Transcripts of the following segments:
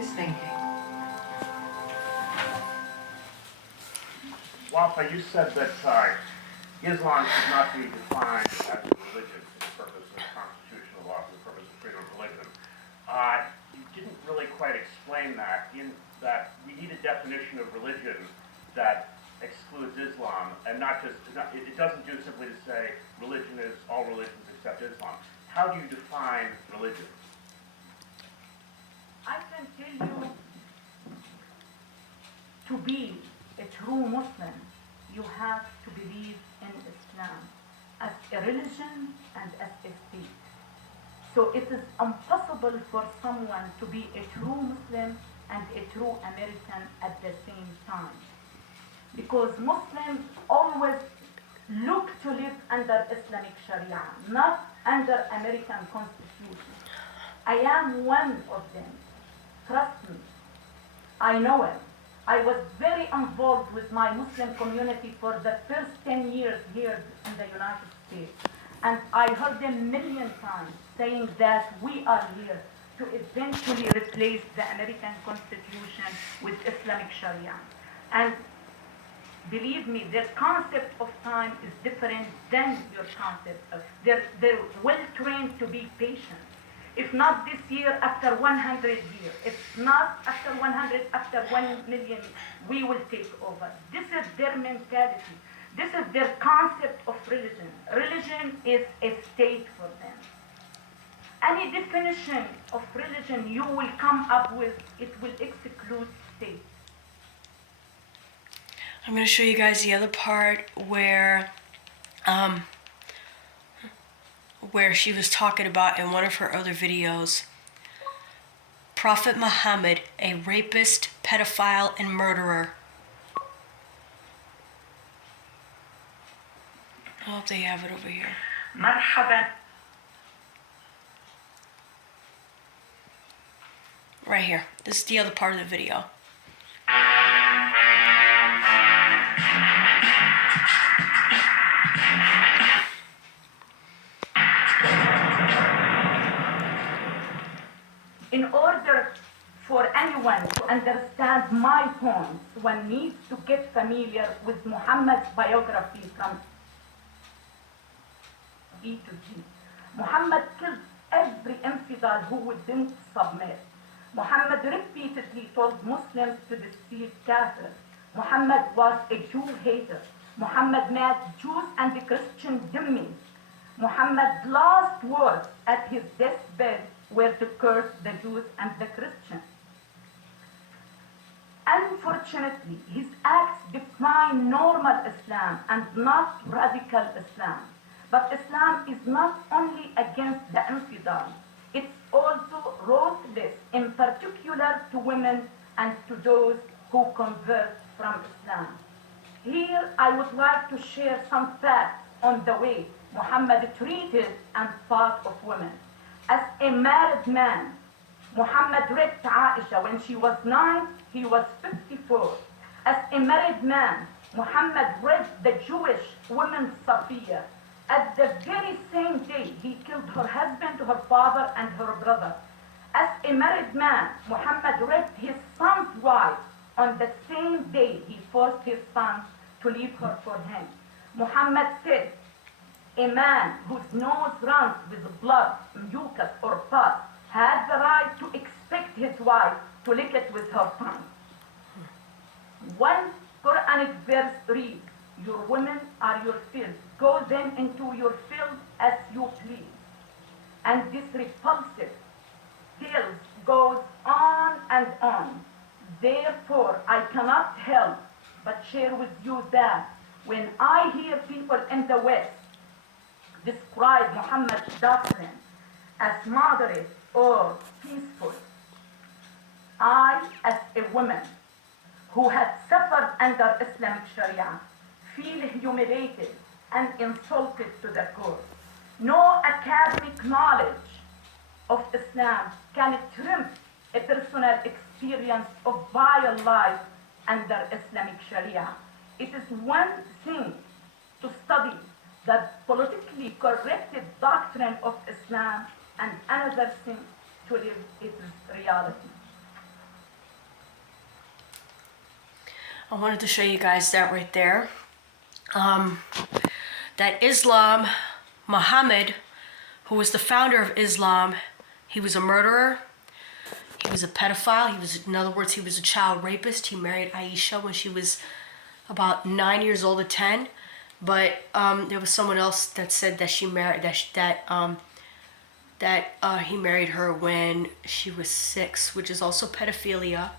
is thinking. Wafa, you said that Islam should not be defined as a religion for the purpose of constitutional law, for the purpose of freedom of religion. You didn't really quite explain that, in that we need a definition of religion that excludes Islam, and it doesn't do simply to say religion is all religions except Islam. How do you define religion? I can tell you, to be a true Muslim, you have to believe in Islam as a religion and as a state. So it is impossible for someone to be a true Muslim and a true American at the same time. Because Muslims always look to live under Islamic Sharia, not under American Constitution. I am one of them. Trust me, I know him. I was very involved with my Muslim community for the first 10 years here in the United States. And I heard them a million times saying that we are here to eventually replace the American Constitution with Islamic Sharia. And believe me, their concept of time is different than your concept. They're well trained to be patient. If not this year, after 100 years. If not after 100, after 1 million, we will take over. This is their mentality. This is their concept of religion. Religion is a state for them. Any definition of religion you will come up with, it will exclude state. I'm going to show you guys the other part where she was talking about in one of her other videos, Prophet Muhammad, a rapist, pedophile, and murderer. I hope they have it over here. مرحبا. Right here. This is the other part of the video. In order for anyone to understand my points, one needs to get familiar with Muhammad's biography from E to G. Muhammad killed every infidel who wouldn't submit. Muhammad repeatedly told Muslims to deceive Kafirs. Muhammad was a Jew hater. Muhammad made Jews and the Christian dhimmis. Muhammad's last words at his deathbed were to curse the Jews and the Christians. Unfortunately, his acts define normal Islam and not radical Islam. But Islam is not only against the infidel, it's also ruthless, in particular to women and to those who convert from Islam. Here I would like to share some facts on the way Muhammad treated and thought of women. As a married man, Muhammad raped Aisha when she was 9, he was 54. As a married man, Muhammad raped the Jewish woman Safiya. At the very same day, he killed her husband, her father, and her brother. As a married man, Muhammad raped his son's wife. On the same day, he forced his son to leave her for him. Muhammad said, a man whose nose runs with blood, mucus, or pus had the right to expect his wife to lick it with her tongue. One Quranic verse reads, your women are your filth. Go then into your filth as you please. And this repulsive tale goes on and on. Therefore, I cannot help but share with you that when I hear people in the West describe Muhammad's doctrine as moderate or peaceful, I, as a woman who had suffered under Islamic Sharia, feel humiliated and insulted to the core. No academic knowledge of Islam can trump a personal experience of vile life under Islamic Sharia. It is one thing to study the politically corrected doctrine of Islam and another thing to live its reality. I wanted to show you guys that right there. That Islam, Muhammad, who was the founder of Islam, he was a murderer. He was a pedophile. In other words, he was a child rapist. He married Aisha when she was about 9 years old or 10. But there was someone else that said that he married her when she was 6, which is also pedophilia,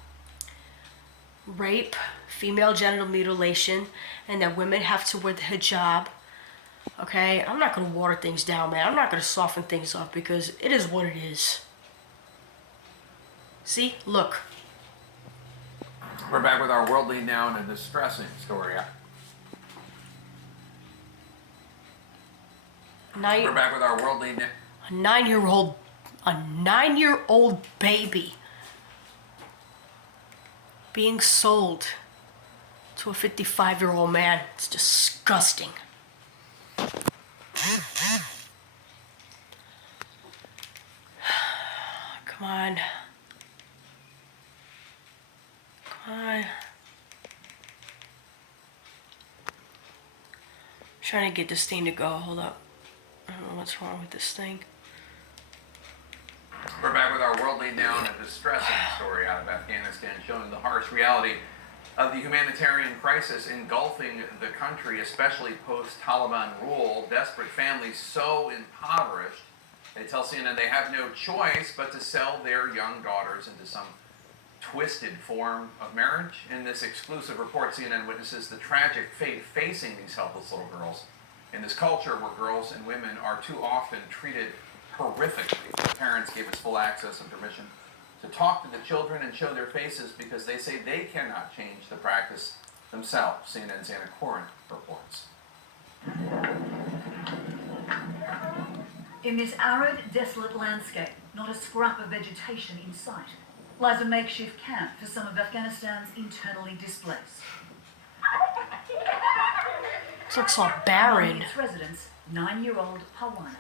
rape, female genital mutilation, and that women have to wear the hijab. Okay, I'm not gonna water things down, man. I'm not gonna soften things up because it is what it is. See, look. We're back with our worldly now and a distressing story. We're back with our worldly now. A 9-year-old baby being sold to a 55-year-old man. It's disgusting. Come on. Come on. Trying to get this thing to go. Hold up. I don't know what's wrong with this thing. We're back with our worldly now and a distressing story out of Afghanistan showing the harsh reality of the humanitarian crisis engulfing the country, especially post-Taliban rule. Desperate families so impoverished, they tell CNN they have no choice but to sell their young daughters into some twisted form of marriage. In this exclusive report, CNN witnesses the tragic fate facing these helpless little girls in this culture where girls and women are too often treated horrifically. The parents gave us full access and permission to talk to the children and show their faces because they say they cannot change the practice themselves. CNN's Anna Corin reports. In this arid, desolate landscape, not a scrap of vegetation in sight, lies a makeshift camp for some of Afghanistan's internally displaced. This looks all barren. Among its residents, 9-year-old Pawana.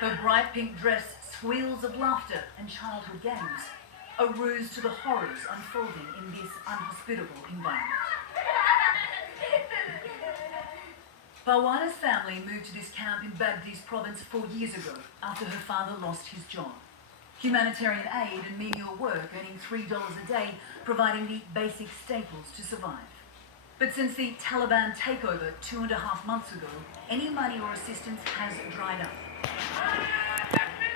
Her bright pink dress squeals of laughter and childhood games, a ruse to the horrors unfolding in this unhospitable environment. Pawana's family moved to this camp in Baghdad's province 4 years ago after her father lost his job. Humanitarian aid and menial work, earning $3 a day, providing the basic staples to survive. But since the Taliban takeover 2.5 months ago, any money or assistance has dried up.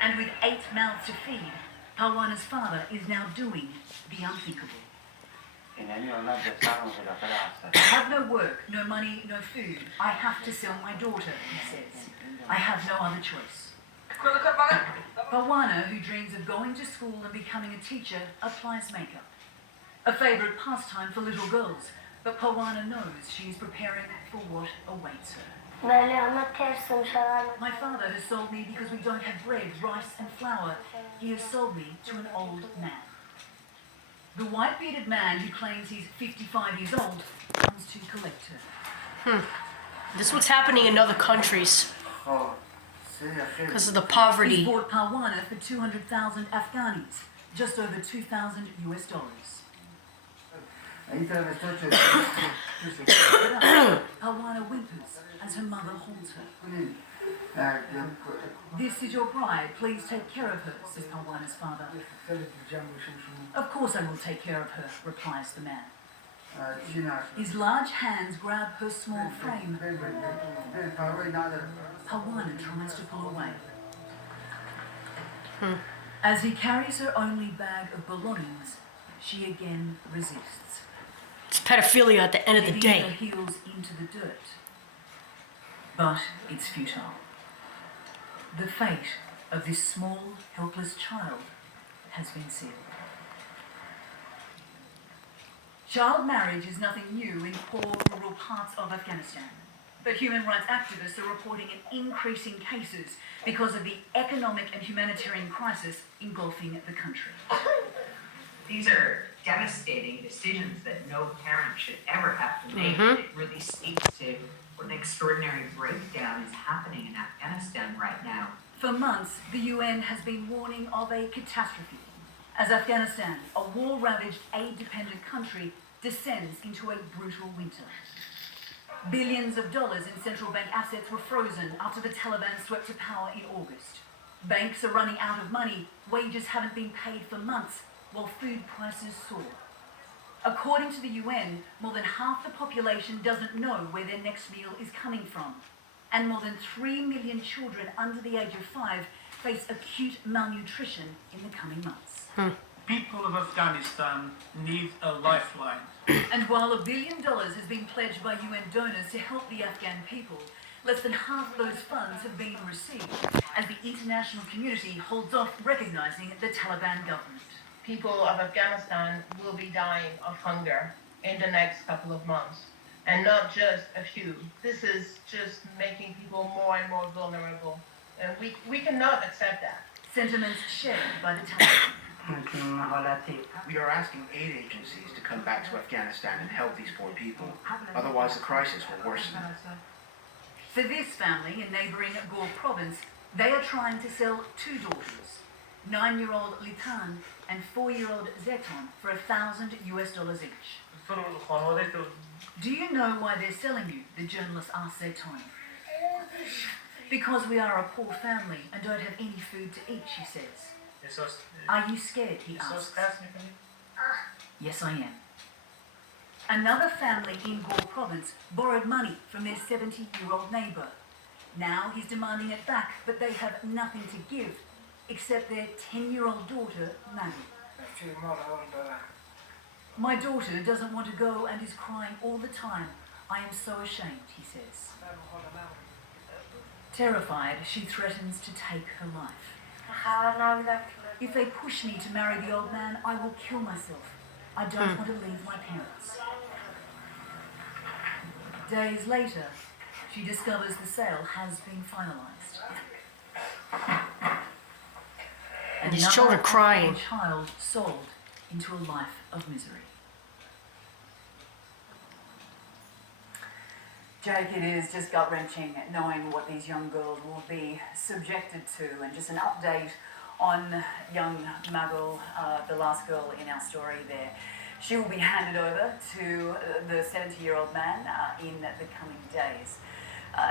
And with 8 mouths to feed, Pawana's father is now doing the unthinkable. I have no work, no money, no food. I have to sell my daughter, he says. I have no other choice. Pawana, who dreams of going to school and becoming a teacher, applies makeup. A favourite pastime for little girls, but Pawana knows she is preparing for what awaits her. My father has sold me because we don't have bread, rice and flour. He has sold me to an old man. The white-bearded man who claims he's 55 years old comes to collect her. This is what's happening in other countries because of the poverty. He bought Pawana for 200,000 Afghanis, just over $2,000 US. Pawana whimpers as her mother holds her. This is your bride. Please take care of her, says Pawana's father. Of course I will take care of her, replies the man. His large hands grab her small frame. Pawana tries to pull away. As he carries her only bag of belongings, she again resists. It's pedophilia at the end of the Digging her day. heels into the dirt. But it's futile. The fate of this small, helpless child has been sealed. Child marriage is nothing new in poor rural parts of Afghanistan. But human rights activists are reporting an increase in cases because of the economic and humanitarian crisis engulfing the country. These are devastating decisions that no parent should ever have to make. It really speaks to what an extraordinary breakdown is happening in Afghanistan right now. For months, the UN has been warning of a catastrophe as Afghanistan, a war-ravaged, aid-dependent country, descends into a brutal winter. Billions of dollars in central bank assets were frozen after the Taliban swept to power in August. Banks are running out of money, wages haven't been paid for months, while food prices soar. According to the UN, more than half the population doesn't know where their next meal is coming from. And more than 3 million children under the age of 5 face acute malnutrition in the coming months. People of Afghanistan need a lifeline. And while $1 billion has been pledged by UN donors to help the Afghan people, less than half those funds have been received, as the international community holds off recognizing the Taliban government. People of Afghanistan will be dying of hunger in the next couple of months. And not just a few. This is just making people more and more vulnerable. And we cannot accept that. Sentiments shared by the Taliban. We are asking aid agencies to come back to Afghanistan and help these poor people. Otherwise, the crisis will worsen. For this family in neighboring Ghor province, they are trying to sell 2 daughters, 9-year-old Litan and 4-year-old Zeton, for $1,000 each. Do you know why they're selling you? The journalist asked Zeton. Because we are a poor family and don't have any food to eat, she says. Are you scared? He asks. Yes, I am. Another family in Ghor province borrowed money from their 70-year-old neighbour. Now he's demanding it back, but they have nothing to give except their 10-year-old daughter, Maggie. My daughter doesn't want to go and is crying all the time. I am so ashamed, he says. Terrified, she threatens to take her life. If they push me to marry the old man, I will kill myself. I don't want to leave my parents. Days later, she discovers the sale has been finalized. And these children crying. A child sold into a life of misery. Jake, it is just gut-wrenching knowing what these young girls will be subjected to, and just an update on young Magul, the last girl in our story there. She will be handed over to the 70-year-old man in the coming days.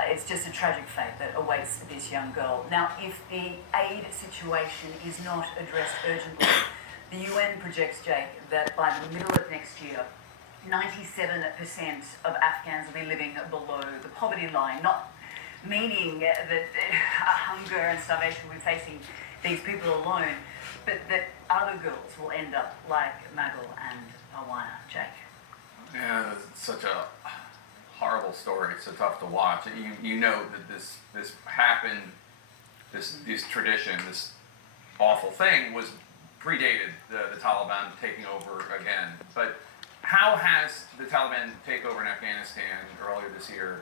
It's just a tragic fate that awaits this young girl. Now, if the aid situation is not addressed urgently, the UN projects, Jake, that by the middle of next year, 97% of Afghans will be living below the poverty line, not meaning that hunger and starvation will be facing these people alone, but that other girls will end up like Magul and Awana, Jake. Yeah, it's such a horrible story. It's so tough to watch. You know that this happened, this tradition, this awful thing was predated the Taliban taking over again. But how has the Taliban takeover in Afghanistan earlier this year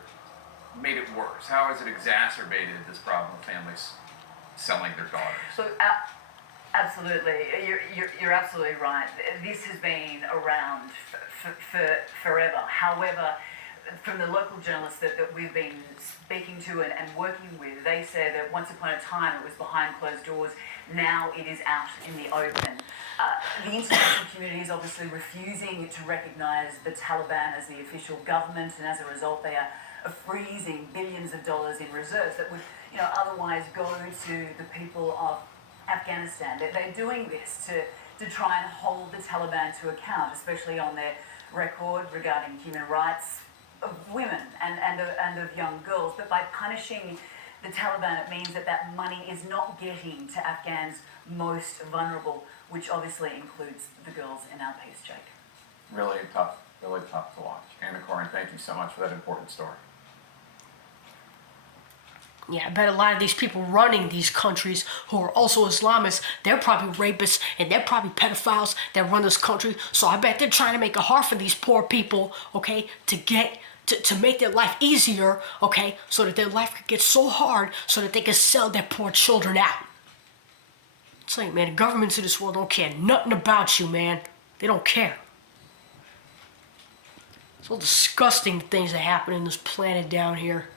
made it worse? How has it exacerbated this problem of families selling their daughters? So, absolutely, you're absolutely right. This has been around for forever. However, from the local journalists that we've been speaking to and working with, they say that once upon a time it was behind closed doors. Now it is out in the open. The international community is obviously refusing to recognise the Taliban as the official government, and as a result they are freezing billions of dollars in reserves that would otherwise go to the people of Afghanistan. They're doing this to try and hold the Taliban to account, especially on their record regarding human rights of women and of young girls. But by punishing the Taliban, it means that money is not getting to Afghans most vulnerable, which obviously includes the girls in our piece, Jake. Really tough to watch. Anna Corin, thank you so much for that important story. Yeah, I bet a lot of these people running these countries who are also Islamists, they're probably rapists and they're probably pedophiles that run this country. So I bet they're trying to make it hard for these poor people, okay, to make their life easier, okay, so that their life could get so hard so that they can sell their poor children out. It's like, man, the governments of this world don't care nothing about you, man. They don't care. It's all disgusting things that happen in this planet down here.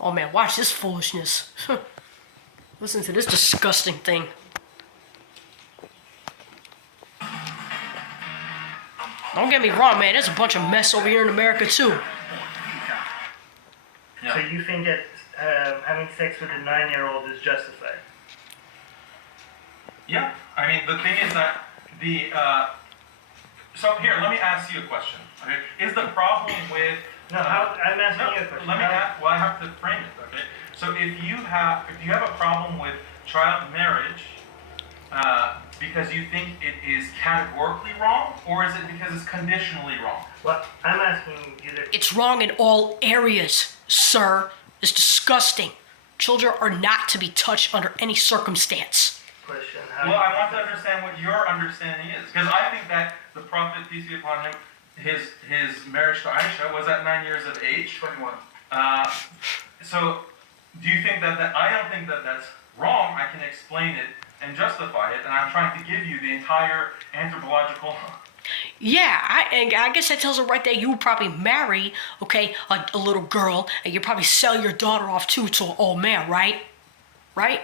Oh man, watch this foolishness. Listen to this disgusting thing. Don't get me wrong, man. There's a bunch of mess over here in America too. Yeah. So you think that having sex with a 9-year-old is justified? Yeah, I mean, the thing is that so here, let me ask you a question, okay? Is the problem with... No, I'm asking you a question. Let me ask, well, I have to frame it, okay? So if you have a problem with child marriage, because you think it is categorically wrong, or is it because it's conditionally wrong? Well, I'm asking you the It's wrong in all areas, sir. It's disgusting. Children are not to be touched under any circumstance. question. Well, I want to understand what your understanding is, because I think that the Prophet, peace be upon him, his marriage to Aisha was at 9 years of age. 21. So, do you think that I don't think that that's wrong. I can explain it and justify it, and I'm trying to give you the entire anthropological... Yeah, I guess that tells her right there you would probably marry, okay, a little girl, and you'd probably sell your daughter off to an old man, right? Right?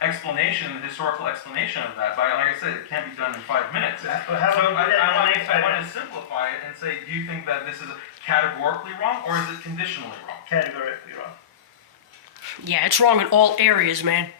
Explanation, the historical explanation of that, but like I said, it can't be done in 5 minutes. Well, how would you do that in the next I 5 want to minutes? simplify it and say, do you think that this is categorically wrong, or is it conditionally wrong? Categorically wrong. Yeah, it's wrong in all areas, man.